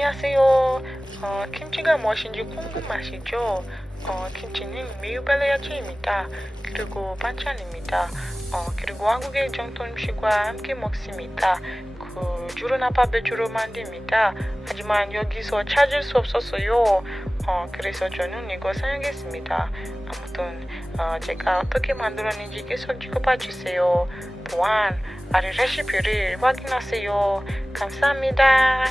안녕하세요. 김치가 무엇인지 궁금하시죠? 김치는 매우 밸리아치입니다. 그리고 반찬입니다. 그리고 한국의 전통 음식과 함께 먹습니다. 주로 밥에 주로 만듭니다. 하지만 여기서 찾을 수 없었어요. 그래서 저는 이거 사용했습니다. 아무튼 제가 어떻게 만들었는지 계속 지켜봐주세요. 또한 아래 레시피를 확인하세요. 감사합니다.